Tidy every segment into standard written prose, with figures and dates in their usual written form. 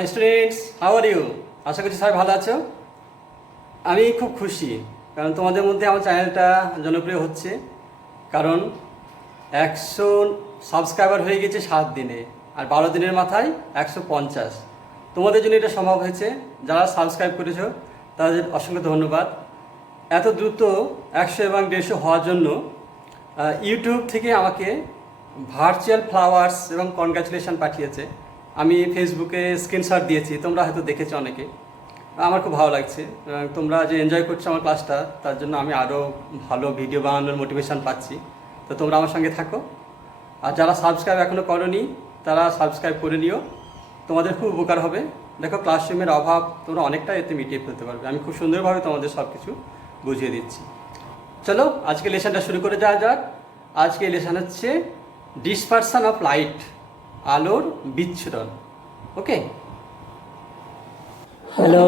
My students, how are you? আশা করছি সবাই ভালো আছো। আমি খুব খুশি, কারণ তোমাদের মধ্যে আমার চ্যানেলটা জনপ্রিয় হচ্ছে। কারণ 100 সাবস্ক্রাইবার হয়ে গেছে 7 দিনে, আর 12 দিনের মাথায় 150। তোমাদের জন্য এটা সম্ভব হয়েছে। যারা সাবস্ক্রাইব করেছো তাদের অসংখ্য ধন্যবাদ। এত দ্রুত 100 এবং 150 হওয়ার জন্য ইউটিউব থেকে আমাকে ভার্চুয়াল ফ্লাওয়ার্স এবং কনগ্রাচুলেশন পাঠিয়েছে। আমি ফেসবুকে স্ক্রিনশট দিয়েছি, তোমরা হয়তো দেখেছো অনেকে। আমার খুব ভালো লাগছে। তোমরা যে এনজয় করছো আমার ক্লাসটা, তার জন্য আমি আরও ভালো ভিডিও বানানোর মোটিভেশন পাচ্ছি। তো তোমরা আমার সঙ্গে থাকো। আর যারা সাবস্ক্রাইব এখনও করোনি তারা সাবস্ক্রাইব করে নিও, তোমাদের খুব উপকার হবে। দেখো, ক্লাসরুমের অভাব তোমরা অনেকটা এতে মিটিয়ে ফেলতে পারবে। আমি খুব সুন্দরভাবে তোমাদের সব কিছু বুঝিয়ে দিচ্ছি। চলো আজকে লেসনটা শুরু করে যাওয়া যাক। আজকে লেসন হচ্ছে ডিসপারশন অফ লাইট, আলোর বিচ্ছুরণ। ওকে, হ্যালো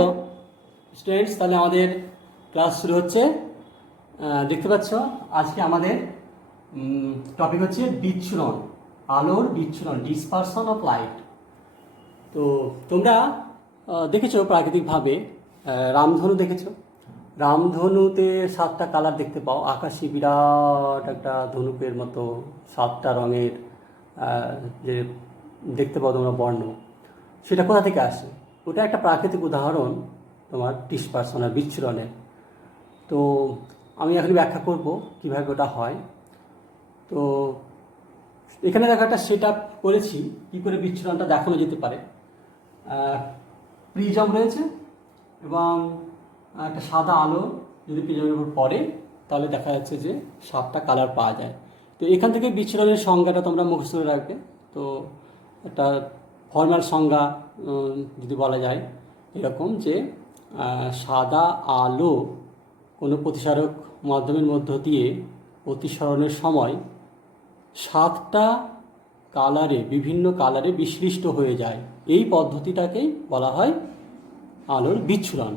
স্টুডেন্টস, তাহলে আমাদের ক্লাস শুরু হচ্ছে। দেখতে পাচ্ছ আজকে আমাদের টপিক হচ্ছে বিচ্ছুরণ, আলোর বিচ্ছুরণ, ডিসপারশন অফ লাইট। তো তোমরা দেখেছো প্রাকৃতিকভাবে রামধনু দেখেছো। রামধনুতে 7টা কালার দেখতে পাও, আকাশি বিরাট একটা ধনুকের মতো 7টা রঙের যে দেখতে পাও তোমরা বর্ণ, সেটা কোথা থেকে আসে? ওটা একটা প্রাকৃতিক উদাহরণ তোমার ডিসপারশনের, বিচ্ছুরণের। তো আমি এখন ব্যাখ্যা করব কীভাবে ওটা হয়। তো এখানে দেখো একটা সেট আপ করেছি কী করে বিচ্ছুরণটা দেখানো যেতে পারে। প্রিজম রয়েছে এবং একটা সাদা আলো যদি প্রিজমের উপর পড়ে তাহলে দেখা যাচ্ছে যে 7টা কালার পাওয়া যায়। তো এখান থেকে বিচ্ছুরণের সংজ্ঞাটা তোমরা মুখস্থ করে রাখবে। তো একটা ফর্মাল সংজ্ঞা যদি বলা যায় এরকম যে সাদা আলো কোনো প্রতিসারক মাধ্যমের মধ্য দিয়ে প্রতিসরণের সময় 7টা কালারে, বিভিন্ন কালারে বিশ্লিষ্ট হয়ে যায়। এই পদ্ধতিটাকেই বলা হয় আলোর বিচ্ছুরণ।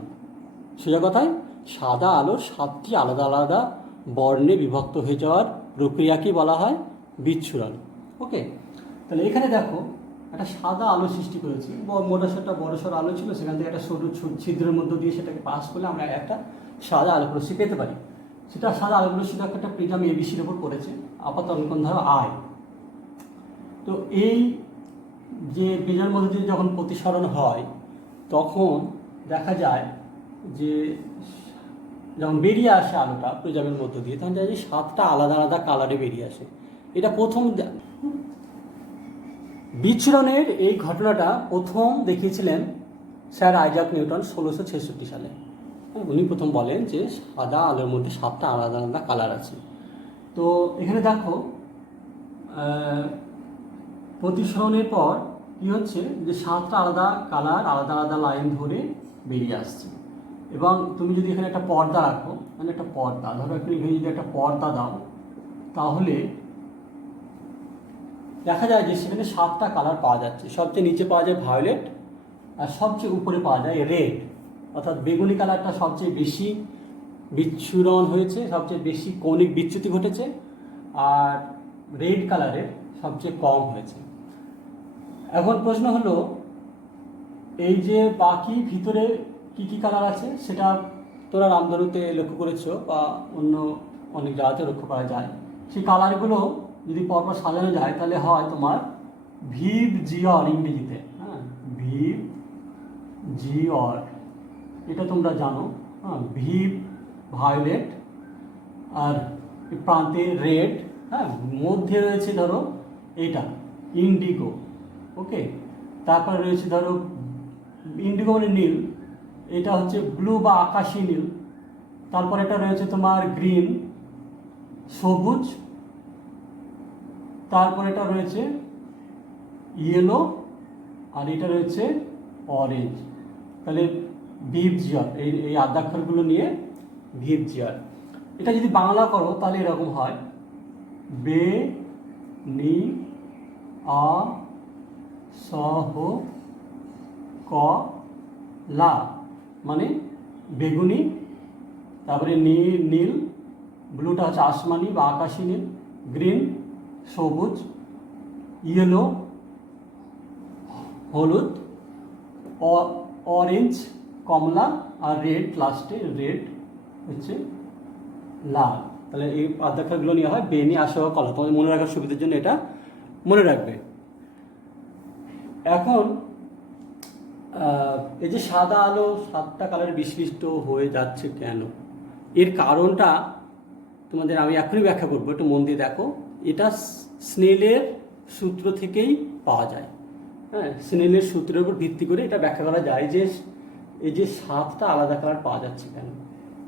সোজা কথায় সাদা আলোর 7টি আলাদা আলাদা বর্ণে বিভক্ত হয়ে যাওয়ার প্রক্রিয়াকেই বলা হয় বিচ্ছুরণ। ওকে, তাহলে এখানে দেখো একটা সাদা আলো সৃষ্টি করেছি। মোটাসোটা বড়সড় আলো ছিল, সেখান থেকে একটা সরু ছিদ্রের মধ্য দিয়ে সেটাকে পাস করলে আমরা একটা সাদা আলোক রশ্মি পেতে পারি। সেটা সাদা আলোক রশ্মি দেখো একটা প্রিজম এবিসির ওপর পড়েছে, আপাত অঙ্কন ধরো আয়। তো এই যে প্রিজমের মধ্যে দিয়ে যখন প্রতিসরণ হয় তখন দেখা যায় যে যখন বেরিয়ে আসে আলোটা প্রিজমের মধ্য দিয়ে, তখন যায় যে 7টা আলাদা আলাদা কালারে বেরিয়ে আসে। এটা প্রথম বিচ্ছুরণের এই ঘটনাটা প্রথম দেখিয়েছিলেন স্যার আইজাক নিউটন 1666 সালে। উনি প্রথম বলেন যে সাদা আলোর মধ্যে 7টা আলাদা আলাদা কালার আছে। তো এখানে দেখো প্রতিসরণের পর কী হচ্ছে যে 7টা আলাদা কালার আলাদা আলাদা লাইন ধরে বেরিয়ে আসছে। এবং তুমি যদি এখানে একটা পর্দা রাখো, মানে একটা পর্দা ধরো, এখানে যদি একটা পর্দা দাও তাহলে দেখা যায় যে সেখানে 7টা কালার পাওয়া যাচ্ছে। সবচেয়ে নিচে পাওয়া যায় ভায়োলেট, আর সবচেয়ে উপরে পাওয়া যায় রেড। অর্থাৎ বেগুনি কালারটা সবচেয়ে বেশি বিচ্ছুরণ হয়েছে, সবচেয়ে বেশি কৌণিক বিচ্যুতি ঘটেছে, আর রেড কালারের সবচেয়ে কম হয়েছে। এখন প্রশ্ন হলো, এই যে বাকি ভিতরে কি কি কালার আছে সেটা তোরা রামধনুতে লক্ষ্য করেছো বা অন্য অনেক জায়গাতে লক্ষ্য করা যায়। সেই কালারগুলো যদি পরপর সাজানো যায় তাহলে হয় তোমার ভিভ জিওর, ইংরেজিতে। হ্যাঁ, ভিভ জিওর, এটা তোমরা জানো। হ্যাঁ, ভিভ ভায়োলেট, আর প্রান্তে রেড। হ্যাঁ, মধ্যে রয়েছে ধরো এটা ইন্ডিগো। ওকে, তারপরে রয়েছে ধরো ইন্ডিগো মানে নীল, এটা হচ্ছে ব্লু বা আকাশি নীল। তারপর এটা রয়েছে তোমার গ্রিন, সবুজ। তারপর এটা রয়েছে ইয়েলো, আর এটা রয়েছে অরেঞ্জ। তাহলে ভিভ জিওর, এই আদ্যাক্ষরগুলো নিয়ে ভিভ জিওর। এটা যদি বাংলা করো তাহলে এরকম হয় বে নি আ সহ ক লা, মানে বেগুনি, তারপরে নীল, ব্লুটা হচ্ছে আসমানি বা আকাশি নীল, গ্রিন সবুজ, ইয়েলো হলুদ, অরেঞ্জ, কমলা, আর রেড, লাস্টে রেড হচ্ছে লাল। তাহলে এই পাতাখাগুলো নেওয়া হয় বেনি, আসোয়া, কলা। তোমাদের মনে রাখার সুবিধার জন্য এটা মনে রাখবে। এখন এই যে সাদা আলো 7টা কালারে বিশ্লিষ্ট হয়ে যাচ্ছে কেন, এর কারণটা তোমাদের আমি এখনই ব্যাখ্যা করবো, একটু মন দিয়ে দেখো। এটা স্নেলের সূত্র থেকেই পাওয়া যায়। হ্যাঁ, স্নেলের সূত্রের উপর ভিত্তি করে এটা ব্যাখ্যা করা যায় যে এই যে 7টা আলাদা কালার পাওয়া যাচ্ছে কেন।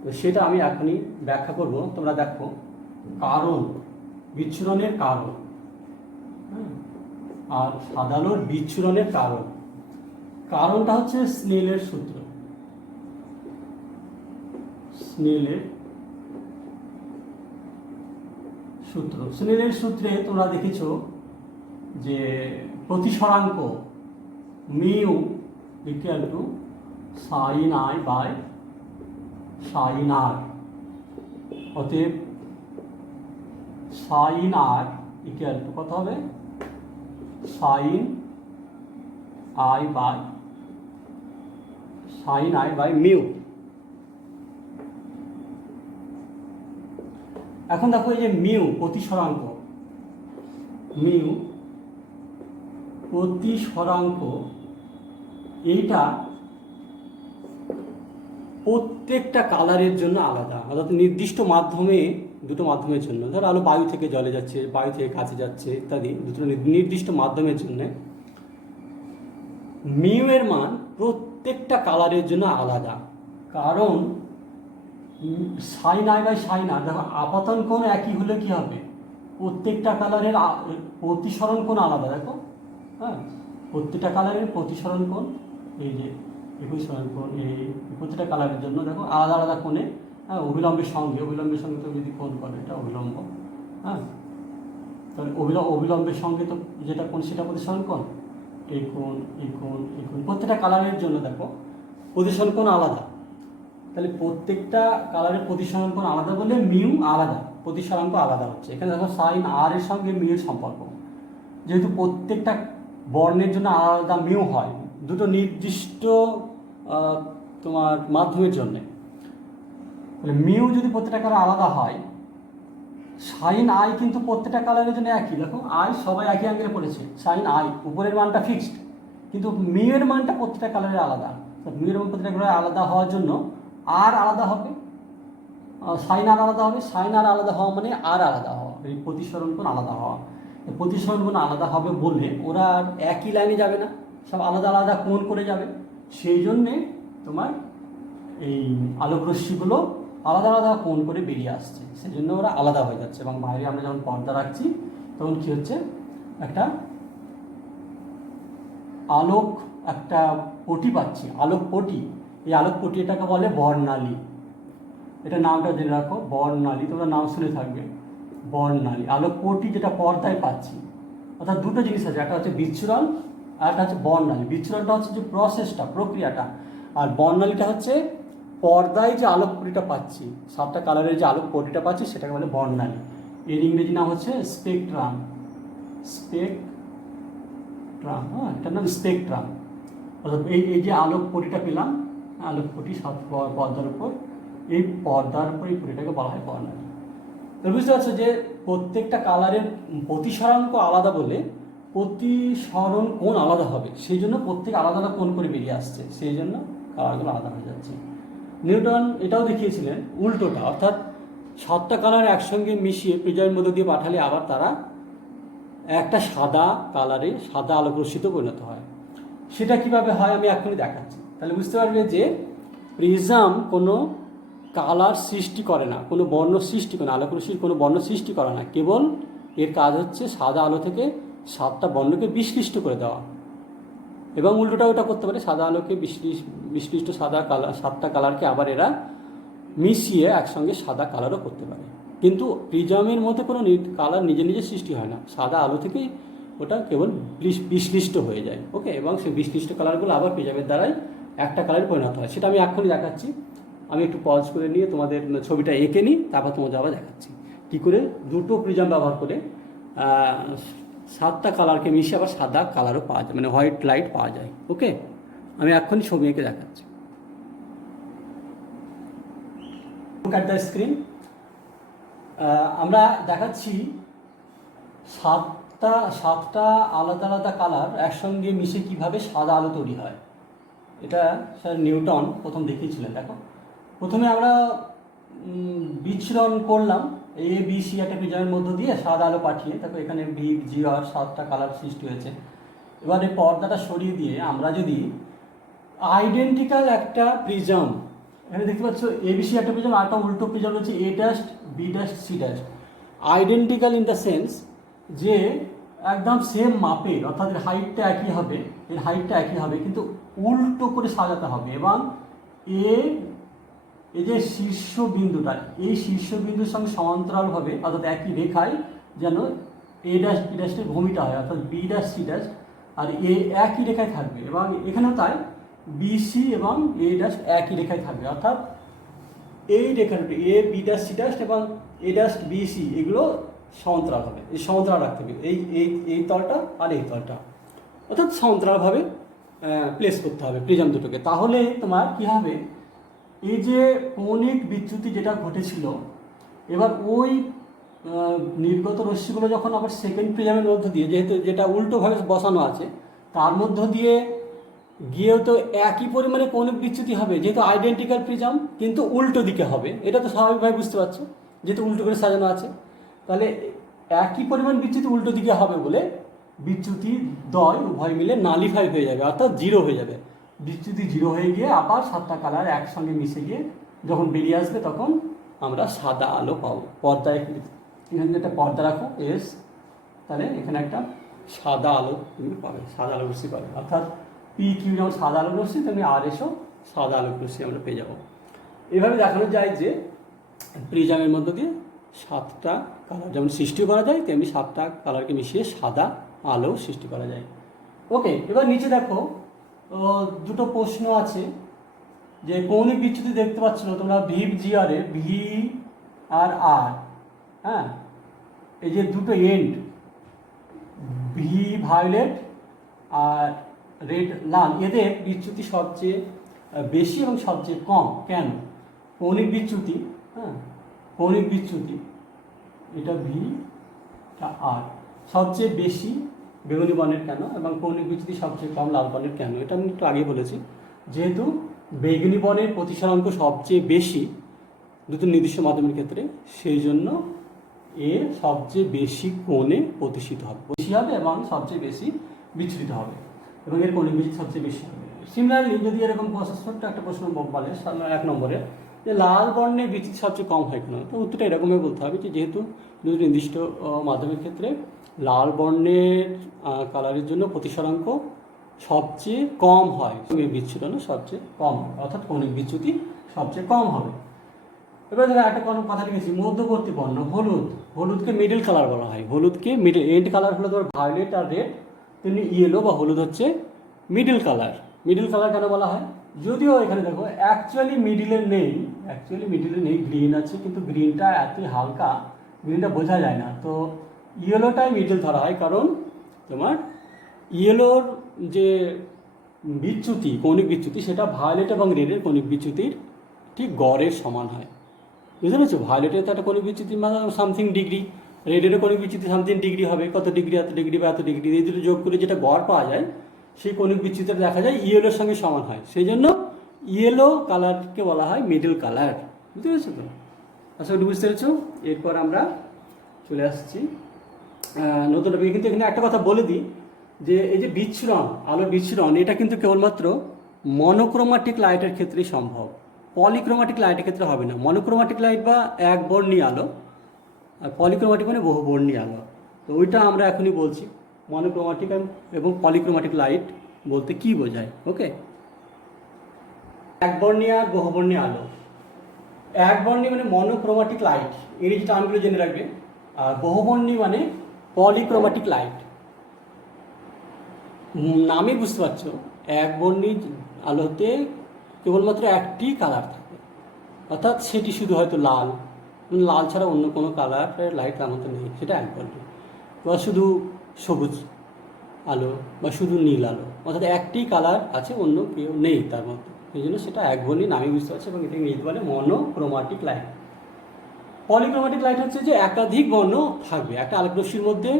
তো সেটা আমি এখনই ব্যাখ্যা করব। তোমরা দেখো, কারণ, বিচ্ছুরণের কারণ, আর সাদা আলোর বিচ্ছুরণের কারণ। কারণটা হচ্ছে স্নেলের সূত্র। স্নেলের সূত্র, স্নেলের সূত্রে তোমরা দেখেছো যে প্রতিসরাঙ্ক mu equal to sine i by sine r. অতএব সাইন আর ইকুয়াল টু কত হবে? Sine i by mu. এখন দেখো, এই যে মিউ প্রতিসরাঙ্ক, মিউ প্রতিসরাঙ্ক, এইটা প্রত্যেকটা কালারের জন্য আলাদা, অর্থাৎ নির্দিষ্ট মাধ্যমে, দুটো মাধ্যমের জন্য। ধরো আলো বায়ু থেকে জলে যাচ্ছে, বায়ু থেকে কাছে যাচ্ছে ইত্যাদি, দুটো নির্দিষ্ট মাধ্যমের জন্য মিউ এর মান প্রত্যেকটা কালারের জন্য আলাদা। কারণ সাইন আই বাই সাইন আর, দেখো আপাতন কোণ একই হলে কি হবে? প্রত্যেকটা কালারের প্রতিসরণ কোণ আলাদা। দেখো, হ্যাঁ, প্রত্যেকটা কালারের প্রতিসরণ কোণ, এই যে প্রতিসরণ কোণ, এই প্রত্যেকটা কালারের জন্য দেখো আলাদা আলাদা কোণে, হ্যাঁ, অবিলম্বের সঙ্গে তো যদি কোণ করে এটা অবিলম্ব, হ্যাঁ, তাহলে অবিলম্বের সঙ্গে তো যেটা কোণ সেটা প্রতিসরণ কোণ, এই কোণ, এই কোণ, এই কোণ, প্রত্যেকটা কালারের জন্য দেখো প্রতিসরণ কোণ আলাদা। তাহলে প্রত্যেকটা কালারের প্রতিসরণ কোণ আলাদা বলে মিউ আলাদা, প্রতিসরাঙ্ক আলাদা হচ্ছে। এখানে দেখো সাইন আর এর সঙ্গে মিউ এর সম্পর্ক, যেহেতু প্রত্যেকটা বর্ণের জন্য আলাদা মিউ হয়, দুটো নির্দিষ্ট তোমার মাধ্যমের জন্যে। তাহলে মিউ যদি প্রত্যেকটা কালার আলাদা হয়, সাইন আই কিন্তু প্রত্যেকটা কালারের জন্য একই। দেখো আই সবাই একই অ্যাঙ্গেলে পড়েছে, সাইন আই উপরের মানটা ফিক্সড, কিন্তু মিউ এর মানটা প্রত্যেকটা কালারের আলাদা। মিউ এর মান প্রত্যেকটা কালারে আলাদা হওয়ার জন্য আর আলাদা হবে, সাইন আর আলাদা হবে। সাইন আর আলাদা হওয়া মানে আর আলাদা হওয়া, এই প্রতিসরণ কোণ আলাদা হওয়া। প্রতিসরণ কোণ আলাদা হবে বলে ওরা আর একই লাইনে যাবে না, সব আলাদা আলাদা কোণ করে যাবে। সেই জন্যে তোমার এই আলোকরশ্মিগুলো আলাদা আলাদা কোণ করে বেরিয়ে আসছে, সেই জন্য ওরা আলাদা হয়ে যাচ্ছে। এবং বাইরে আমরা যখন পর্দা রাখছি তখন কী হচ্ছে, একটা আলোক, একটা পটি পাচ্ছি, আলোক পটি। এই আলোক পটি এটাকে বলে বর্ণালী। এটা নামটা জেনে রাখো, বর্ণালী, তোমরা নাম শুনে থাকবে, বর্ণালী। আলোক পটি যেটা পর্দায় পাচ্ছি, অর্থাৎ দুটো জিনিস আছে, একটা হচ্ছে বিচ্ছুরণ আর একটা হচ্ছে বর্ণালী। বিচ্ছুরণটা হচ্ছে যে প্রসেসটা, প্রক্রিয়াটা, আর বর্ণালীটা হচ্ছে পর্দায় যে আলোক পটিটা পাচ্ছি, 7টা কালারের যে আলোক পটিটা পাচ্ছি সেটাকে বলে বর্ণালী। এর ইংরেজি নাম হচ্ছে স্পেকট্রাম। স্পেকট্রাম, হ্যাঁ, এটার নাম স্পেকট্রাম। অর্থাৎ এই যে আলোক পটিটা পেলাম, আলোক পটি 7 পর্দার উপর, এই পর্দার উপর এই পটিটাকে বলা হয় বর্ণালী। তো বুঝতে পারছো যে প্রত্যেকটা কালারের প্রতিসরাঙ্ক আলাদা বলে প্রতিসরণ কোণ আলাদা হবে, সেই জন্য প্রত্যেক আলাদা আলাদা কোণ করে বেরিয়ে আসছে, সেই জন্য কালারগুলো আলাদা হয়ে যাচ্ছে। নিউটন এটাও দেখিয়েছিলেন উল্টোটা, অর্থাৎ 7টা কালার একসঙ্গে মিশিয়ে প্রিজমের মধ্যে দিয়ে পাঠালে আবার তারা একটা সাদা কালারে, সাদা আলোকরশ্মিতে পরিণত হয়। সেটা কিভাবে হয় আমি এখনই দেখাচ্ছি, তাহলে বুঝতে পারবে যে প্রিজম কোনো কালার সৃষ্টি করে না, কোনো বর্ণ সৃষ্টি করে না, আলোকরশ্মির কোনো বর্ণ সৃষ্টি করে না, কেবল এর কাজ হচ্ছে সাদা আলো থেকে 7টা বর্ণকে বিশ্লিষ্ট করে দেওয়া। এবং উল্টোটা ওটা করতে পারে, সাদা আলোকে বিশ্লিষ্ট সাদা কালার, 7টা কালারকে আবার এরা মিশিয়ে একসঙ্গে সাদা কালারও করতে পারে। কিন্তু প্রিজমের মধ্যে কোনো কালার নিজে নিজে সৃষ্টি হয় না, সাদা আলো থেকেই ওটা কেবল বিশ্লিষ্ট হয়ে যায়। ওকে, এবং সেই বিশ্লিষ্ট কালারগুলো আবার প্রিজমের দ্বারাই একটা কালারে পরিণত হয়। সেটা আমি এখনই দেখাচ্ছি। আমি একটু পজ করে নিয়ে তোমাদের ছবিটা এঁকে নিই, তারপর তোমাদের আবার দেখাচ্ছি কী করে দুটো প্রিজম ব্যবহার করে 7টা কালারকে মিশিয়ে আবার সাদা কালারও পাওয়া যায়, মানে হোয়াইট লাইট পাওয়া যায়। ওকে, আমি এক্ষুনি ছবি এঁকে দেখাচ্ছি। Look at the screen. আমরা দেখাচ্ছি সাতটা আলাদা আলাদা কালার একসঙ্গে মিশে কিভাবে সাদা আলো তৈরি হয়। এটা স্যার নিউটন প্রথম দেখিয়েছিলেন। দেখো, প্রথমে আমরা বিচ্ছুরণ করলাম এ বি সি একটা প্রিজমের মধ্য দিয়ে সাদা আলো পাঠিয়ে। দেখো এখানে ভি জি আর 7টা কালার সৃষ্টি হয়েছে। এবার এই পর্দাটা সরিয়ে দিয়ে আমরা যদি আইডেন্টিক্যাল একটা প্রিজম, এখানে দেখতে পাচ্ছ এবিসি একটা প্রিজম, আর একটা উল্টো প্রিজম হচ্ছে A dash B dash C dash. Identical in the sense যে একদম সেম মাপের, অর্থাৎ এর হাইটটা একই হবে, কিন্তু উল্টো করে সাজাতে হবে। এবং এই যে শীর্ষবিন্দুটা, এই শীর্ষবিন্দুর সঙ্গে সমান্তরালভাবে, অর্থাৎ একই রেখায় যেন এ ড্যাশ বি ড্যাশের ভূমিটা হয়, অর্থাৎ বি ড্যাশ সি ড্যাশ আর এ একই রেখায় থাকবে। এবং এখানেও তাই, বিসি এবং এ ড্যাশ একই রেখায় থাকবে, অর্থাৎ এই রেখাটি A B dash C dash এবং এ ড্যাশ বিসি এগুলো সমান্তরাল হবে। এই সমান্তরাল রাখতে হবে, এই তলটা আর এই তলটা, অর্থাৎ সমান্তরালভাবে প্লেস করতে হবে প্রিজম দুটোকে। তাহলে তোমার কি হবে, এই যে কৌণিক বিচ্যুতি যেটা ঘটেছিল, এবার ওই নির্গত রশ্মিগুলো যখন আবার সেকেন্ড প্রিজমের মধ্য দিয়ে, যেহেতু যেটা উল্টোভাবে বসানো আছে, তার মধ্য দিয়ে গিয়েও তো একই পরিমাণে কৌণিক বিচ্যুতি হবে, যেহেতু আইডেন্টিক্যাল প্রিজম, কিন্তু উল্টো দিকে হবে। এটা তো স্বাভাবিকভাবে বুঝতে পারছো, যেহেতু উল্টো করে সাজানো আছে। তাহলে একই পরিমাণ বিচ্যুতি উল্টো দিকে হবে বলে বিচ্যুতি দ্বয় উভয় মিলে নালিফাই হয়ে যাবে, অর্থাৎ জিরো হয়ে যাবে। বিচ্যুতি জিরো হয়ে গিয়ে আবার 7টা কালার একসঙ্গে মিশে গিয়ে যখন বেরিয়ে আসবে, তখন আমরা সাদা আলো পাবো। পর্দায় এখানে একটা পর্দা রাখো এস, তাহলে এখানে একটা সাদা আলো তুমি পাবে, সাদা আলো রশ্মি পাবে। অর্থাৎ পি কিউ যেমন সাদা আলো রশ্মি, তেমনি আর এসও সাদা আলো রশ্মি আমরা পেয়ে যাবো। এভাবে দেখানো যায় যে প্রিজমের মধ্য দিয়ে 7টা কালার যেমন সৃষ্টি করা যায়, তেমনি 7টা কালারকে মিশিয়ে সাদা আলো সৃষ্টি করা যায়। ওকে, এবার নিচে দেখো দুটো প্রশ্ন আছে যে কৌণিক বিচ্যুতি দেখতে পাচ্ছ তোমরা ভি জি আর এ, ভি আর আর, হ্যাঁ, এই যে দুটো এন্ড ভি ভায়োলেট আর রেড লাল, এদের বিচ্যুতি সবচেয়ে বেশি এবং সবচেয়ে কম। কেন? কৌণিক বিচ্যুতি, হ্যাঁ, কৌণিক বিচ্যুতি এটা ভি আর সবচেয়ে বেশি বেগুনি বর্ণের কেন, এবং কৌণিক বিচ্যুতি সবচেয়ে কম লাল বর্ণের কেন, এটা আমি একটু আগে বলেছি। যেহেতু বেগুনি বর্ণের প্রতিসরাঙ্ক সবচেয়ে বেশি দুটো নির্দিষ্ট মাধ্যমের ক্ষেত্রে, সেই জন্য এ সবচেয়ে বেশি কোণে প্রতিষ্ঠিত হবে, বেশি হবে এবং সবচেয়ে বেশি বিচ্ছুরিত হবে, এবং এর কৌণিক বিচ্যুতি সবচেয়ে বেশি হবে। সিমিলারলি যদি এরকম ছোট্ট একটা প্রশ্ন বলে 1 নম্বরে যে লাল বর্ণের বিচ্যুতি সবচেয়ে কম হয় কেন, তো উত্তরটা এরকমই বলতে হবে যে যেহেতু দুটো নির্দিষ্ট মাধ্যমের ক্ষেত্রে লাল বর্ণের কালারের জন্য প্রতিসরাঙ্ক সবচেয়ে কম হয়, এর বিচ্ছুরণও সবচেয়ে কম হয়, অর্থাৎ কৌণিক বিচ্যুতি সবচেয়ে কম হবে। এবার ধরো একটা কোনো কথা লিখেছি, মধ্যবর্তী বর্ণ হলুদ, হলুদকে মিডল কালার বলা হয়। হলুদকে মিডল, এন্ড কালার হলো ধর ভায়োলেট আর রেড, তেমনি ইয়েলো বা হলুদ হচ্ছে মিডল কালার। মিডল কালার কেন বলা হয়? যদিও এখানে দেখো অ্যাকচুয়ালি মিডিলে নেই, গ্রিন আছে, কিন্তু গ্রিনটা এতই হালকা, গ্রিনটা বোঝা যায় না। তো ইয়েলোটাই মিডল ধরা হয়, কারণ তোমার ইয়েলোর যে বিচ্যুতি, কৌণিক বিচ্যুতি, সেটা ভায়োলেট এবং রেডের কৌণিক বিচ্যুতির ঠিক গড়ের সমান হয়। বুঝতে পেরেছো? ভায়োলেটের তো একটা কৌণিক বিচ্যুতি মানে সামথিং ডিগ্রি, রেডেরও কৌণিক বিচ্যুতি সামথিং ডিগ্রি হবে, কত ডিগ্রি, এত ডিগ্রি বা এত ডিগ্রি, এই দুটো যোগ করে যেটা গড় পাওয়া যায়, সেই কৌণিক বিচ্যুতিটা দেখা যায় ইয়েলোর সঙ্গে সমান হয়। সেই জন্য ইয়েলো কালারকে বলা হয় মিডল কালার। বুঝতে পেরেছো তো? আশা করি বুঝতে পেরেছো। এরপর আমরা চলে আসছি নতুন টপিকে। কিন্তু এখানে একটা কথা বলে দিই যে এই যে বিচ্ছুরণ, আলোর বিচ্ছুরণ, এটা কিন্তু কেবলমাত্র মনোক্রোমাটিক লাইটের ক্ষেত্রেই সম্ভব, পলিক্রোমাটিক লাইটের ক্ষেত্রে হবে না। মনোক্রোমাটিক লাইট বা একবর্ণী আলো, আর পলিক্রোমাটিক মানে বহুবর্ণী আলো। তো ওইটা আমরা এখনই বলছি, মনোক্রোমাটিক এবং পলিক্রোমাটিক লাইট বলতে কি বোঝায়। ওকে, একবর্ণী আর বহুবর্ণী আলো। একবর্ণী মানে মনোক্রোমাটিক লাইট, ইংরেজি টার্মগুলো জেনে রাখবে। আর বহুবর্ণী মানে পলিক্রোমাটিক লাইট। নামে বুঝতে পারছো, একবর্ণী আলোতে কেবলমাত্র একটি কালার থাকে, অর্থাৎ সেটি শুধু হয়তো লাল, লাল ছাড়া অন্য কোনো কালারের লাইট লাগাতে নেই, সেটা একবর্ণী। বা শুধু সবুজ, আলো বা শুধু নীল আলো, অর্থাৎ একটি কালার আছে, অন্য কেউ নেই তার মধ্যে, এই জন্য সেটা একবর্ণী নামে বুঝতে পারছে এবং এটা ইংরেজিতে বলে মনোক্রোমাটিক লাইট। পলিক্রোমাটিক লাইট হচ্ছে যে একাধিক বর্ণ থাকবে, একটা আলোকরশ্মির মধ্যে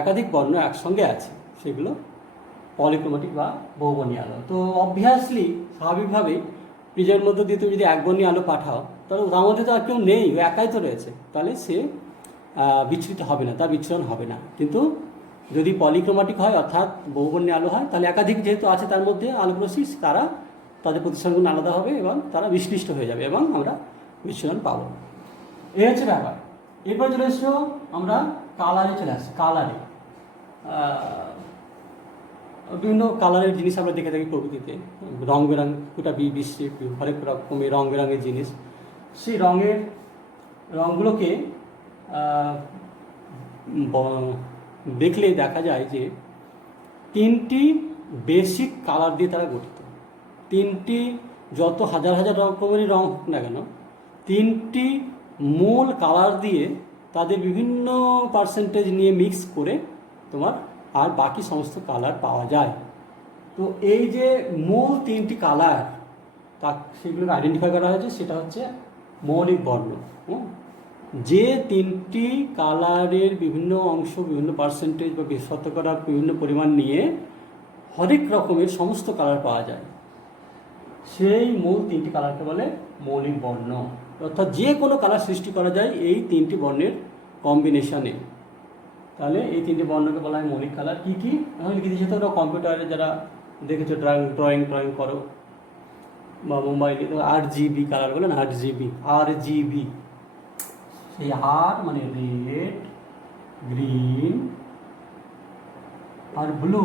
একাধিক বর্ণ একসঙ্গে আছে, সেগুলো পলিক্রোমাটিক বা বহুবর্ণী আলো। তো অবভিয়াসলি স্বাভাবিকভাবেই প্রিজমের মধ্যে দিয়ে তুমি যদি একবর্ণী আলো পাঠাও, তাহলে তার মধ্যে তো আর কেউ নেই, ও একাই তো রয়েছে, তাহলে সে বিচ্ছুরিত হবে না, তার বিচ্ছুরণ হবে না। কিন্তু যদি পলিক্রোমাটিক হয় অর্থাৎ বহুবর্ণী আলো হয়, তাহলে একাধিক যেহেতু আছে তার মধ্যে আলোকরশ্মি, তারা তাদের প্রতিসংখ্যান আলাদা হবে এবং তারা বিশ্লিষ্ট হয়ে যাবে এবং আমরা বিচ্ছুরণ পাবো। এই হচ্ছে ব্যাপার। এরপর চলে এসছো আমরা কালারে চলে আসছি। কালারে বিভিন্ন কালারের জিনিস আমরা দেখে থাকি প্রকৃতিতে, রং বেরং, গোটা বিশ্বে হরেক রকমের রং বেরঙের জিনিস। সেই রঙগুলোকে দেখলে দেখা যায় যে তিনটি বেসিক কালার দিয়ে তারা গঠিত। তিনটি, যত হাজার হাজার রকমেরই রং হোক না কেন, তিনটি মূল কালার দিয়ে তাদের বিভিন্ন পার্সেন্টেজ নিয়ে মিক্স করে তোমার আর বাকি সমস্ত কালার পাওয়া যায়। তো এই যে মূল তিনটি কালার, তা সেগুলোকে আইডেন্টিফাই করা হয়েছে, সেটা হচ্ছে মৌলিক বর্ণ। যে তিনটি কালারের বিভিন্ন অংশ, বিভিন্ন পার্সেন্টেজ বা শতকরা বিভিন্ন পরিমাণ নিয়ে হরেক রকমের সমস্ত কালার পাওয়া যায়, সেই মূল তিনটি কালারকে বলে মৌলিক বর্ণ। অর্থাৎ যে কোনো কালার সৃষ্টি করা যায় এই তিনটি বর্ণের কম্বিনেশনে। তাহলে এই তিনটি বর্ণকে বলা হয় মৌলিক কালার। কী কী এখন লিখে দিয়েছে, তোমরা কম্পিউটারে যারা দেখেছো ড্রয়িং করো বা মোবাইলে, তো RGB কালার বলে না, RGB, সেই আর মানে রেড, গ্রিন আর ব্লু।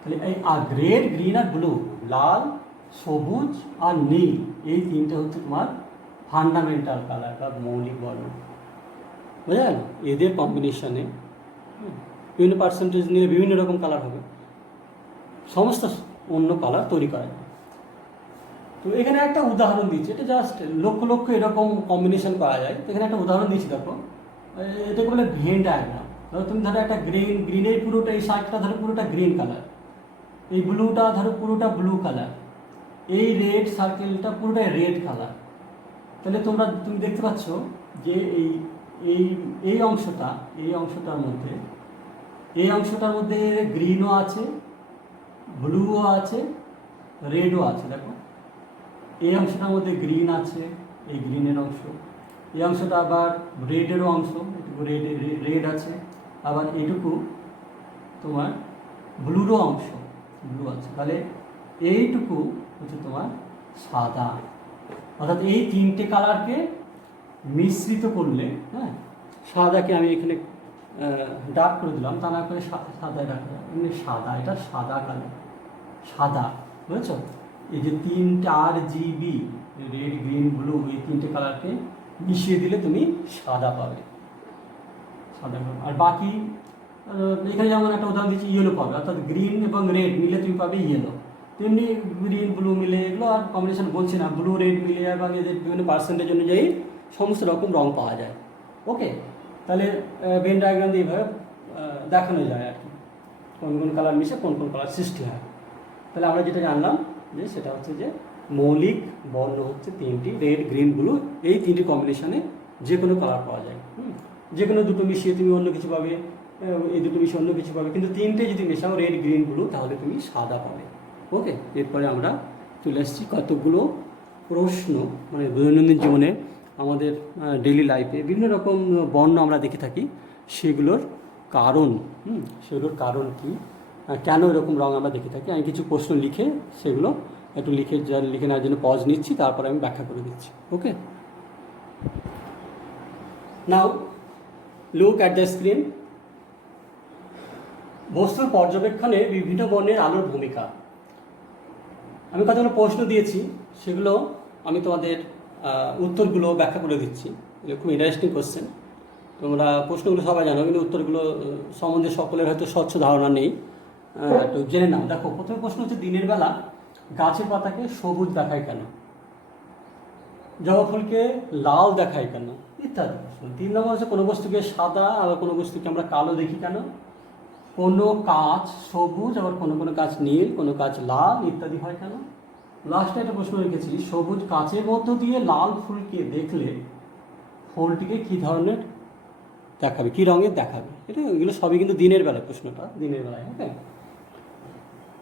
তাহলে এই রেড, গ্রিন আর ব্লু, লাল, সবুজ আর নীল, এই তিনটে হচ্ছে তোমার ফান্ডামেন্টাল কালার বা মৌলিক বর্ণ। বোঝা গেল? এদের কম্বিনেশনে বিভিন্ন পার্সেন্টেজ নিয়ে বিভিন্ন রকম কালার হবে, সমস্ত অন্য কালার তৈরি করা যায়। তো এখানে একটা উদাহরণ দিচ্ছি, এটা জাস্ট লক্ষ লক্ষ এরকম কম্বিনেশন করা যায়। তো এখানে একটা উদাহরণ দিচ্ছি, দেখো, এটাকে বলে ভেন ডায়াগ্রাম। ধরো তুমি ধরো একটা গ্রিনের পুরোটা, এই সাইডটা ধরো পুরোটা গ্রিন কালার, এই ব্লুটা ধরো পুরোটা ব্লু কালার, এই রেড সার্কেলটা পুরোটাই রেড কালার। তাহলে তুমি দেখতে পাচ্ছ যে এই অংশটার মধ্যে গ্রিনও আছে, ব্লুও আছে, রেডও আছে। দেখো, এই অংশটার মধ্যে গ্রিন আছে, এই গ্রিনের অংশ, এই অংশটা আবার রেডেরও অংশ, এটুকু রেড আছে, আবার এটুকু তোমার ব্লুরও অংশ, ব্লু আছে। তাহলে এইটুকু হচ্ছে তোমার সাদা। অর্থাৎ এই তিনটে কালারকে মিশ্রিত করলে, হ্যাঁ, সাদাকে আমি এখানে ডার্ক করে দিলাম, তা না করে সাদায় রাখা যায়, এমনি সাদা, এটা সাদা কালার, সাদা, বুঝেছ? এই যে তিনটে RGB, রেড, গ্রিন, ব্লু, এই তিনটে কালারকে মিশিয়ে দিলে তুমি সাদা পাবে, সাদা পাবে। আর বাকি এখানে যেমন একটা উদাহরণ দিচ্ছি, ইয়েলো পাবে, অর্থাৎ গ্রিন এবং রেড মিলে তুমি পাবে ইয়েলো। তেমনি গ্রিন ব্লু মিলে, এগুলো আর কম্বিনেশন বলছি না, ব্লু রেড মিলে এবং এদের বিভিন্ন পার্সেন্টেজ অনুযায়ী সমস্ত রকম রং পাওয়া যায়। ওকে, তাহলে ভেন ডায়াগ্রাম দিয়ে এইভাবে দেখানো যায় আর কি, কোন কোন কালার মিশে কোন কোন কালার সৃষ্টি হয়। তাহলে আমরা যেটা জানলাম যে সেটা হচ্ছে যে মৌলিক বর্ণ হচ্ছে তিনটি, রেড, গ্রিন, ব্লু, এই তিনটি কম্বিনেশনে যে কোনো কালার পাওয়া যায়। যে কোনো দুটো মিশিয়ে তুমি অন্য কিছু পাবে, এই দুটো মিশিয়ে অন্য কিছু পাবে, কিন্তু তিনটে যদি মেশাও রেড, গ্রিন, ব্লু, তাহলে তুমি সাদা পাবে। ওকে, এরপরে আমরা চলে এসেছি কতগুলো প্রশ্ন, মানে দৈনন্দিন জীবনে আমাদের ডেইলি লাইফে বিভিন্ন রকম বর্ণ আমরা দেখে থাকি, সেগুলোর কারণ, কারণ কী, কেন এরকম রং আমরা দেখে থাকি। আমি কিছু প্রশ্ন লিখে সেগুলো একটু লিখে নেওয়ার জন্য পজ নিচ্ছি, তারপরে আমি ব্যাখ্যা করে দিচ্ছি। ওকে, নাও লুক অ্যাট দ্য স্ক্রিন। বস্তুর পর্যবেক্ষণে বিভিন্ন বর্ণের আলোর ভূমিকা। আমি কতগুলো প্রশ্ন দিয়েছি, সেগুলো আমি তোমাদের উত্তরগুলো ব্যাখ্যা করে দিচ্ছি। এগুলো খুব ইন্টারেস্টিং কোশ্চেন। তোমরা প্রশ্নগুলো সবাই জানো, কিন্তু উত্তরগুলো সম্বন্ধে সকলের হয়তো স্বচ্ছ ধারণা নেই, একটু জেনে নাও। দেখো, প্রথমে প্রশ্ন হচ্ছে, দিনের বেলা গাছের পাতাকে সবুজ দেখায় কেন, জবা ফুলকে লাল দেখায় কেন, ইত্যাদি প্রশ্ন। 3 নম্বর হচ্ছে, কোনো বস্তুকে সাদা আবার কোনো বস্তুকে আমরা কালো দেখি কেন। কোনো কাঁচ সবুজ, আবার কোনো কোনো কাঁচ নীল, কোনো কাঁচ লাল ইত্যাদি হয় কেন? লাস্টে একটা প্রশ্ন রেখেছি, সবুজ কাঁচের মধ্য দিয়ে লাল ফুলকে দেখলে ফুলটিকে কী ধরনের দেখাবে, কী রঙের দেখাবে? এটা এগুলো সবই কিন্তু দিনের বেলায়, প্রশ্নটা দিনের বেলায়। হ্যাঁ,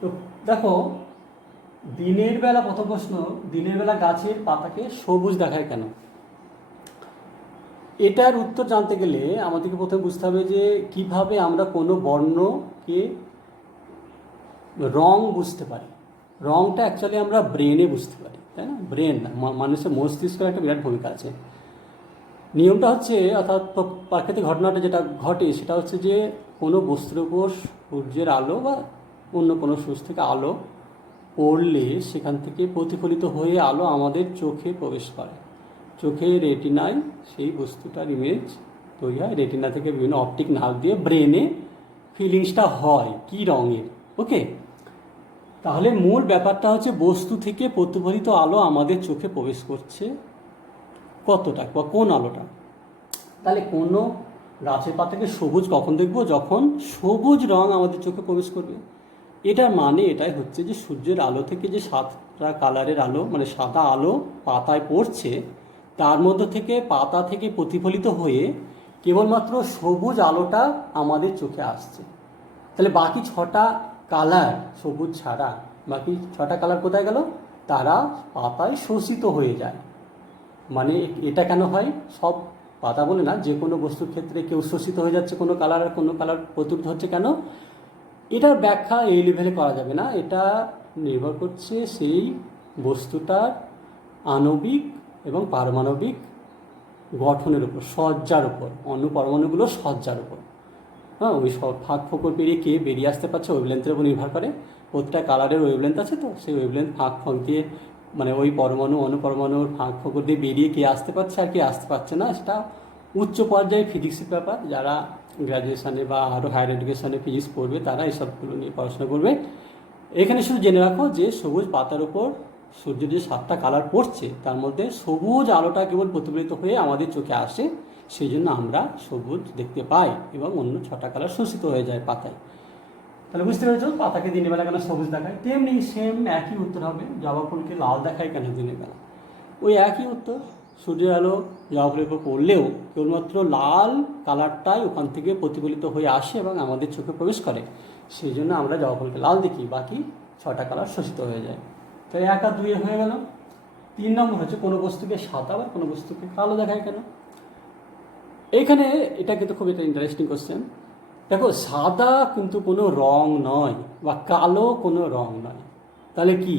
তো দেখো দিনের বেলা, প্রথম প্রশ্ন, দিনের বেলা গাছের পাতাকে সবুজ দেখায় কেন? এটার উত্তর জানতে গেলে আমাদেরকে প্রথমে বুঝতে হবে যে কিভাবে আমরা কোনো বর্ণকে রং বুঝতে পারি। রংটা অ্যাকচুয়ালি আমরা ব্রেনে বুঝতে পারি, তাই না? ব্রেন না, মানুষের মস্তিষ্কের একটা বিরাট ভূমিকা আছে। নিয়মটা হচ্ছে, অর্থাৎ প্রাকৃতিক ঘটনাটা যেটা ঘটে সেটা হচ্ছে যে কোনো বস্তুর উপর সূর্যের আলো বা অন্য কোনো সোর্স থেকে আলো পড়লে সেখান থেকে প্রতিফলিত হয়ে আলো আমাদের চোখে প্রবেশ করে। চোখে রেটিনায় সেই বস্তুটার ইমেজ তৈরি হয়, রেটিনা থেকে বিভিন্ন অপটিক নার্ভ দিয়ে ব্রেনে ফিলিংসটা হয় কী রঙের। ওকে, তাহলে মূল ব্যাপারটা হচ্ছে বস্তু থেকে প্রতিফলিত আলো আমাদের চোখে প্রবেশ করছে কতটা বা কোন আলোটা। তাহলে কোনো গাছের পাতাকে সবুজ কখন দেখব? যখন সবুজ রং আমাদের চোখে প্রবেশ করবে। এটার মানে এটাই হচ্ছে যে সূর্যের আলো থেকে যে 7টা কালারের আলো, মানে সাদা আলো পাতায় পড়ছে, তার মধ্যে থেকে পাতা থেকে প্রতিফলিত হয়ে কেবলমাত্র সবুজ আলোটা আমাদের চোখে আসছে। তাহলে বাকি 6টা কালার সবুজ ছাড়া বাকি 6টা কালার কোথায় গেল? তারা পাতায় শোষিত হয়ে যায়। মানে এটা কেন হয়? সব পাতা বলে না, যে কোনো বস্তুর ক্ষেত্রে কেউ শোষিত হয়ে যাচ্ছে কোনো কালার, আর কোনো কালার প্রতিফলিত হচ্ছে কেন, এটার ব্যাখ্যা এই লেভেলে করা যাবে না। এটা নির্ভর করছে সেই বস্তুটার আণবিক এবং পারমাণবিক গঠনের উপর, সজ্জার উপর, অণু পরমাণুগুলোর সজ্জার উপর। হ্যাঁ, ওই সব ফাঁক ফোকর পেরিয়ে কে বেরিয়ে আসতে পারছে ওয়েভলেন্থের উপর নির্ভর করে। প্রত্যেকটা কালারের ওয়েভলেন্থ আছে, তো সেই ওয়েভলেন্থ ফাঁক ফাঁক দিয়ে, মানে ওই পরমাণু অনুপরমাণুর ফাঁক ফোকর দিয়ে বেরিয়ে কে আসতে পারছে আর কে আসতে পারছে না, সেটা উচ্চ পর্যায়ে ফিজিক্সের ব্যাপার। যারা গ্র্যাজুয়েশানে বা আরও হায়ার এডুকেশানে ফিজিক্স পড়বে তারা এইসবগুলো নিয়ে পড়াশোনা করবে। এখানে শুধু জেনে রাখো যে সবুজ পাতার উপর সূর্যের যে 7টা কালার পড়ছে তার মধ্যে সবুজ আলোটা কেবল প্রতিফলিত হয়ে আমাদের চোখে আসে, সেই জন্য আমরা সবুজ দেখতে পাই এবং অন্য 6টা কালার শোষিত হয়ে যায় পাতায়। তাহলে বুঝতে পেরেছো পাতাকে দিনের বেলা কেন সবুজ দেখায়? তেমনি সেম একই উত্তর হবে জবা ফুলকে লাল দেখায় কেন দিনের বেলা? ওই একই উত্তর, সূর্যের আলো জবা ফুলের উপর পড়লেও কেবলমাত্র লাল কালারটাই ওখান থেকে প্রতিফলিত হয়ে আসে এবং আমাদের চোখে প্রবেশ করে, সেই জন্য আমরা জবা ফুলকে লাল দেখি, বাকি 6টা কালার শোষিত হয়ে যায়। তাই 1 আর 2 হয়ে গেল। 3 নম্বর হচ্ছে কোনো বস্তুকে সাদা বা কোনো বস্তুকে কালো দেখায় কেন? এইখানে এটা কিন্তু খুব একটা ইন্টারেস্টিং কোশ্চেন। দেখো, সাদা কিন্তু কোনো রং নয় বা কালো কোনো রং নয়। তাহলে কি?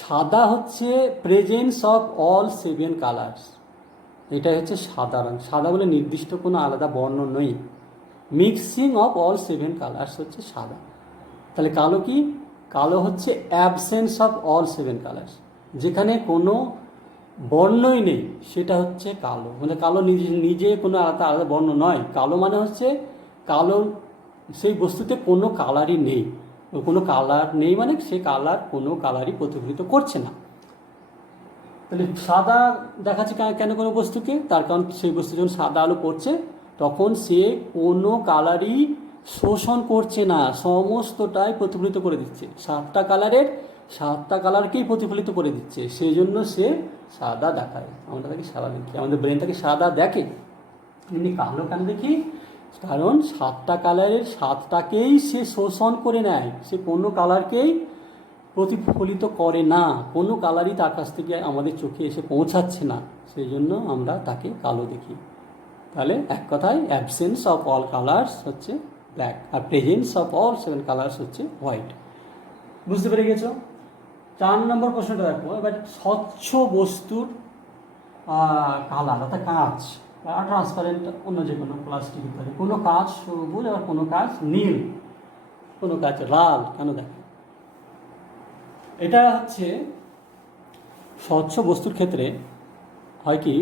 সাদা হচ্ছে প্রেজেন্স অফ অল 7 কালার্স। এটাই হচ্ছে সাদা রং। সাদা বলে নির্দিষ্ট কোনো আলাদা বর্ণ নেই, মিক্সিং অফ অল 7 কালার্স হচ্ছে সাদা। তাহলে কালো কি? কালো হচ্ছে অ্যাবসেন্স অফ অল 7 কালার্স, যেখানে কোনো বর্ণই নেই সেটা হচ্ছে কালো। মানে কালো নিজে নিজে কোনো আলাদা আলাদা বর্ণ নয়। কালো মানে হচ্ছে কালো সেই বস্তুতে কোনো কালারই নেই, কোনো কালার নেই মানে সে কালার কোনো কালারই প্রতিফলিত করছে না। তাহলে সাদা দেখাচ্ছে কেন কোনো বস্তুকে? তার কারণ সেই বস্তু যখন সাদা আলো পড়ছে তখন সে কোনো কালারই শোষণ করছে না, সমস্তটাই প্রতিফলিত করে দিচ্ছে। 7টা কালারকেই প্রতিফলিত করে দিচ্ছে, সেই জন্য সে সাদা দেখায়। আমরা তাকে সাদা দেখি, আমাদের ব্রেন তাকে সাদা দেখে। এমনি কালো কেন দেখি? কারণ 7টা কালারের 7টাকেই সে শোষণ করে নেয়, সে কোনো কালারকেই প্রতিফলিত করে না, কোনো কালারই তার কাছ থেকে আমাদের চোখে এসে পৌঁছাচ্ছে না, সেই জন্য আমরা তাকে কালো দেখি। তাহলে এক কথায় অ্যাবসেন্স অফ অল কালার্স হচ্ছে ব্ল্যাক, আর প্রেজেন্স অফ অল 7 কালার্স হচ্ছে হোয়াইট। বুঝতে পেরে গেছো? 4 নম্বর প্রশ্নটা দেখো এবার। স্বচ্ছ বস্তুর কালার, অর্থাৎ কাঁচ বা ট্রান্সপারেন্ট অন্য যে কোনো প্লাস্টিক ইত্যাদি, কোনো কাঁচ সবুজ আবার কোনো কাঁচ নীল, কোনো কাঁচ লাল কেন দেখে? এটা হচ্ছে স্বচ্ছ বস্তুর ক্ষেত্রে হয় কি,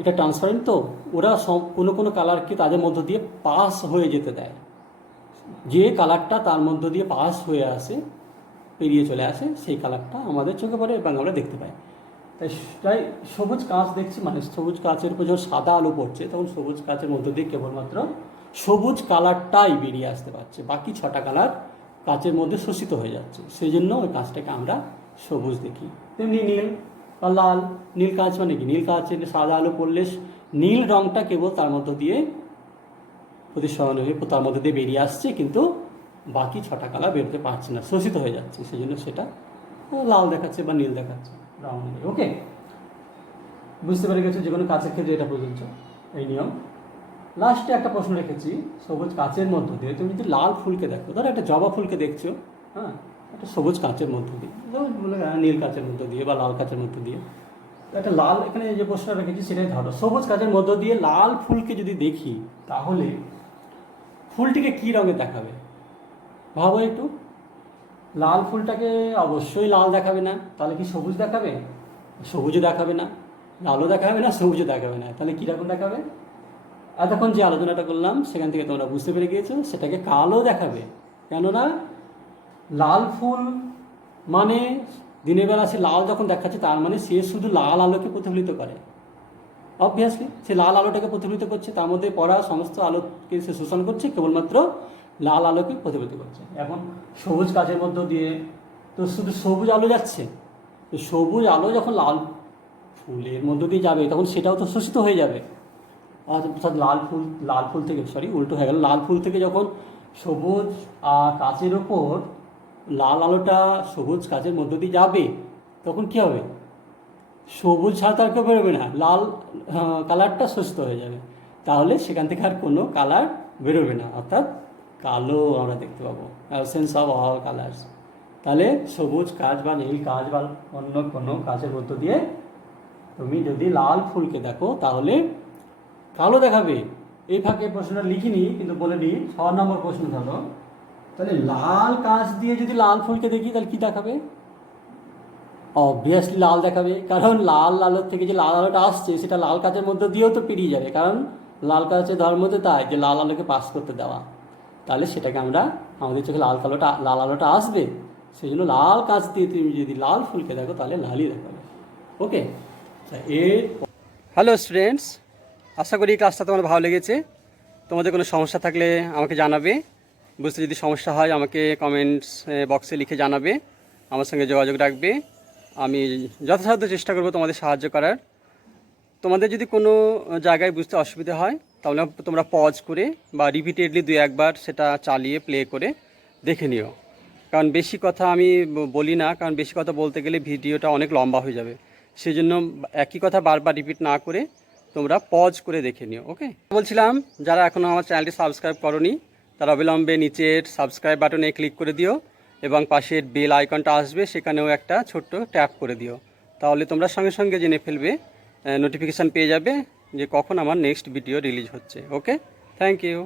এটা ট্রান্সপারেন্ট, তো ওরা কোনো কোনো কালারকে তাদের মধ্য দিয়ে পাস হয়ে যেতে দেয়। যে কালারটা তার মধ্য দিয়ে পাস হয়ে আসে, পেরিয়ে চলে আসে, সেই কালারটা আমাদের চোখে পড়ে এবং আমরা দেখতে পাই। তাই সবুজ কাঁচ দেখছি, মানে সবুজ কাঁচের উপর যখন সাদা আলো পড়ছে তখন সবুজ কাঁচের মধ্য দিয়ে কেবলমাত্র সবুজ কালারটাই বেরিয়ে আসতে পারছে, বাকি 6টা কালার কাচের মধ্যে শোষিত হয়ে যাচ্ছে, সেই জন্য ওই কাঁচটাকে আমরা সবুজ দেখি। তেমনি নীল বা লাল, নীল কাঁচ মানে কি, নীল কাঁচের সাদা আলো পড়লে নীল রঙটা কেবল তার মধ্য দিয়ে প্রতিসরণ হয়ে তার মধ্যে দিয়ে বেরিয়ে আসছে, কিন্তু বাকি 6টা কালার বেরোতে পারছে না, শোষিত হয়ে যাচ্ছে, সেই জন্য সেটা লাল দেখাচ্ছে বা নীল দেখাচ্ছে রঙ। ওকে, বুঝতে পেরে গেছো, যে কোনো কাচের ক্ষেত্রে এটা প্রযোজ্য এই নিয়ম। লাস্টে একটা প্রশ্ন রেখেছি, সবুজ কাচের মধ্য দিয়ে তুমি যদি লাল ফুলকে দেখো, ধরো একটা জবা ফুলকে দেখছো, হ্যাঁ, একটা সবুজ কাচের মধ্য দিয়ে, বলে নীল কাচের মধ্য দিয়ে বা লাল কাচের মধ্য দিয়ে, একটা লাল, এখানে যে প্রশ্নটা রেখেছি সেটাই ধরো, সবুজ কাচের মধ্য দিয়ে লাল ফুলকে যদি দেখি, তাহলে ফুলটিকে কী রঙে দেখাবে? ভাবো একটু। লাল ফুলটাকে অবশ্যই লাল দেখাবে না, তাহলে কি সবুজ দেখাবে? সবুজও দেখাবে না, লালও দেখাবে না, সবুজও দেখাবে না, তাহলে কীরকম দেখাবে? এতক্ষণ যে আলোচনাটা করলাম সেখান থেকে তোমরা বুঝতে পেরে গিয়েছো, সেটাকে কালো দেখাবে। কেননা লাল ফুল মানে দিনের বেলা সে লাল যখন দেখাচ্ছে, তার মানে সে শুধু লাল আলোকে প্রতিফলিত করে, অবভিয়াসলি সে লাল আলোটাকে প্রতিফলিত করছে, তার মধ্যে পড়া সমস্ত আলোকে সে শোষণ করছে, কেবলমাত্র লাল আলোকে প্রতিফলিত করছে। এখন সবুজ কাচের মধ্য দিয়ে তো শুধু সবুজ আলো যাচ্ছে, তো সবুজ আলো যখন লাল ফুলের মধ্য দিয়ে যাবে, তখন সেটাও তো শোষিত হয়ে যাবে, অর্থাৎ লাল ফুল থেকে, উল্টো হয়ে গেল, লাল ফুল থেকে যখন সবুজ কাচের ওপর লাল আলোটা সবুজ কাচের মধ্য দিয়ে যাবে, তখন কী হবে? সবুজ ছাড়া তার কেউ বেরোবে না, লাল কালারটা শোষিত হয়ে যাবে, তাহলে সেখান থেকে আর কোনো কালার বেরোবে না, অর্থাৎ কালো আমরা দেখতে পাবো, অ্যাবসেন্স অফ অল কালার্স। তাহলে সবুজ কাচ বা নীল কাচ বা অন্য কোনো কাচের মধ্য দিয়ে তুমি যদি লাল ফুলকে দেখো, তাহলে কালো দেখাবে। এই ফাঁকে প্রশ্নটা লিখিনি, কিন্তু বলে দিই, 6 নম্বর প্রশ্ন ধরো, তাহলে লাল কাঁচ দিয়ে যদি লাল ফুলকে দেখি, তাহলে কী দেখাবে? অবভিয়াসলি লাল দেখাবে, কারণ লাল আলোর থেকে যে লাল আলোটা আসছে, সেটা লাল কাঁচের মধ্যে দিয়েও তো পেরিয়ে যাবে, কারণ লাল কাঁচের ধর্ম তো তাই যে লাল আলোকে পাস করতে দেওয়া, তাহলে সেটাকে আমরা, আমাদের চোখে লাল আলোটা আসবে, সেই জন্য লাল কাঁচ দিয়ে তুমি যদি লাল ফুলকে দেখো, তাহলে লালই দেখাবে। ওকে, হ্যালো স্টুডেন্টস, আশা করি ক্লাসটা তোমার ভালো লেগেছে। তোমাদের কোনো সমস্যা থাকলে আমাকে জানাবে, বুঝতে যদি সমস্যা হয় আমাকে কমেন্টস বক্সে লিখে জানাবে, আমার সঙ্গে যোগাযোগ রাখবে, আমি যথাসাধ্য চেষ্টা করব তোমাদের সাহায্য করার। তোমাদের যদি কোনো জায়গায় বুঝতে অসুবিধা হয়, তাহলে তোমরা পজ করে বা রিপিটেডলি 2-1 বার সেটা চালিয়ে প্লে করে দেখে নিও, কারণ বেশি কথা আমি বলি না, কারণ বেশি কথা বলতে গেলে ভিডিওটা অনেক লম্বা হয়ে যাবে, সেই জন্য একই কথা বারবার রিপিট না করে তোমরা পজ করে দেখে নিও। ওকে, বলছিলাম যারা এখনও আমার চ্যানেলটি সাবস্ক্রাইব করোনি, তারা অবিলম্বে নিচের সাবস্ক্রাইব বাটনে ক্লিক করে দিও, এবং পাশের বেল আইকনটা আসবে, সেখানেও একটা ছোট্ট ট্যাপ করে দিও, তাহলে তোমরা সঙ্গে সঙ্গে জেনে ফেলবে, নোটিফিকেশান পেয়ে যাবে যে কখন আমার নেক্সট ভিডিও রিলিজ হচ্ছে। ওকে, থ্যাংক ইউ।